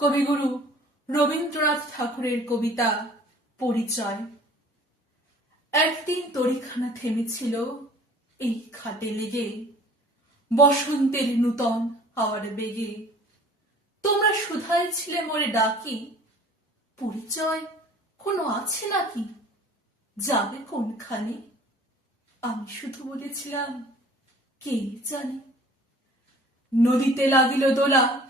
কবিগুরু রবীন্দ্রনাথ ঠাকুরের কবিতা পরিচয়। একদিন তরিখানা থেমেছিল এই খাটে লেগে, বসন্তের নূতন হাওয়ার বেগে। তোমরা শুধাই ছিলে মোরে ডাকি, পরিচয় কোনো আছে নাকি? যাবে কোনখানে? আমি শুধু বলেছিলাম, কে জানে? নদীতে লাগিল দোলা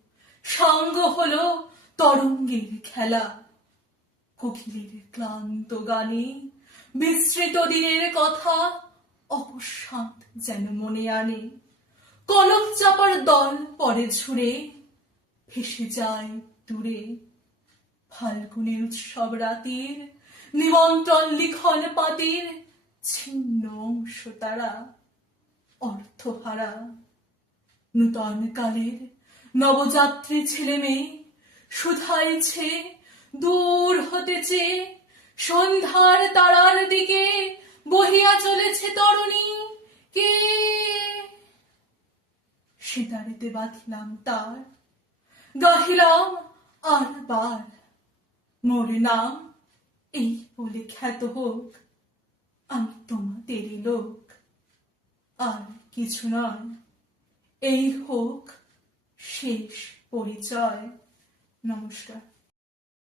সাঙ্গ হলো তরঙ্গের খেলা। কোকিলের ক্লান্ত গানে বিস্তৃত দিনের কথা অকস্মাৎ যেন মনে আনে। কলক চাপার দল পরে ঝুড়ে, ভেসে যায় দূরে। ফাল্গুনের উৎসব রাতের নিমন্ত্রণ লিখন পাতির ছিন্ন অংশ তারা, অর্থহারা। নূতন কালের নবযাত্রী ছেলে মেয়ে শুধাইছে দূর হতে চেয়ে সন্ধ্যার তারার দিকে বহিয়া চলেছে তরুণী, কে? সেতারেতে বাঁধিলাম তার, গাহিলাম আর বার। মোর নাম এই বলে খ্যাত হোক, আমি তোমাদেরই লোক। আর কিছু নয়, এই হোক শেষ পরিচয়। নমস্কার।